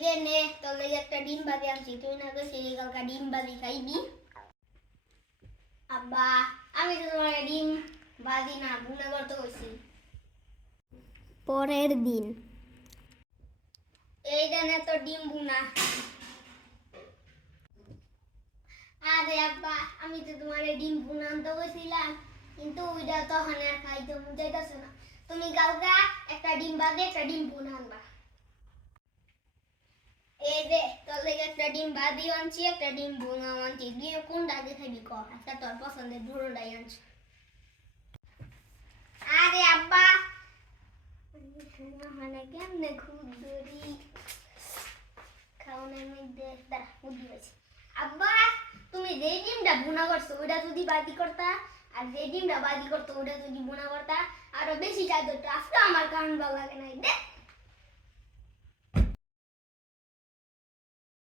যে নে তোর লাগি একটা ডিম ভাজি আনছি, তুই না তো সেই কালকা ডিম ভাজি খাইবি। আব্বা আমি তো তোমার ডিম ভাজি না ভুনা করতে কইছি। পরের দিন এই জানে তো ডিম ভুনা। আরে আব্বা আমি তো তোমার ডিম ভুনা আনতে কইছিলাম, কিন্তু ওইটা তো হানে আর খাইতে মন চাইতেছে না। তুমি কালকা একটা ডিম ভাজি একটা ডিম ভুনা আনবা। এই যে তোর লেগে একটা ডিম ভাজি আনছি, একটা ডিম ভুনা আনছি, তুই কোনটা আগে খাবি ক? আচ্ছা তোর পছন্দের দুটোটাই আনছি। আরে আব্বা মানে কেমনে খুব দড়ি খাওয়ানোর মধ্যে দাঁড়া বুদ্ধি হয়েছে। আব্বা তুমি যে ডিমটা ভুনা করছো ওইটা যদি বাজি করতা, আর যে ডিমটা বাজি করতো ওইটা যদি ভুনা করতা, আরো বেশি স্বাদ হতো। আজকে আমার কারণ ভালো লাগে না।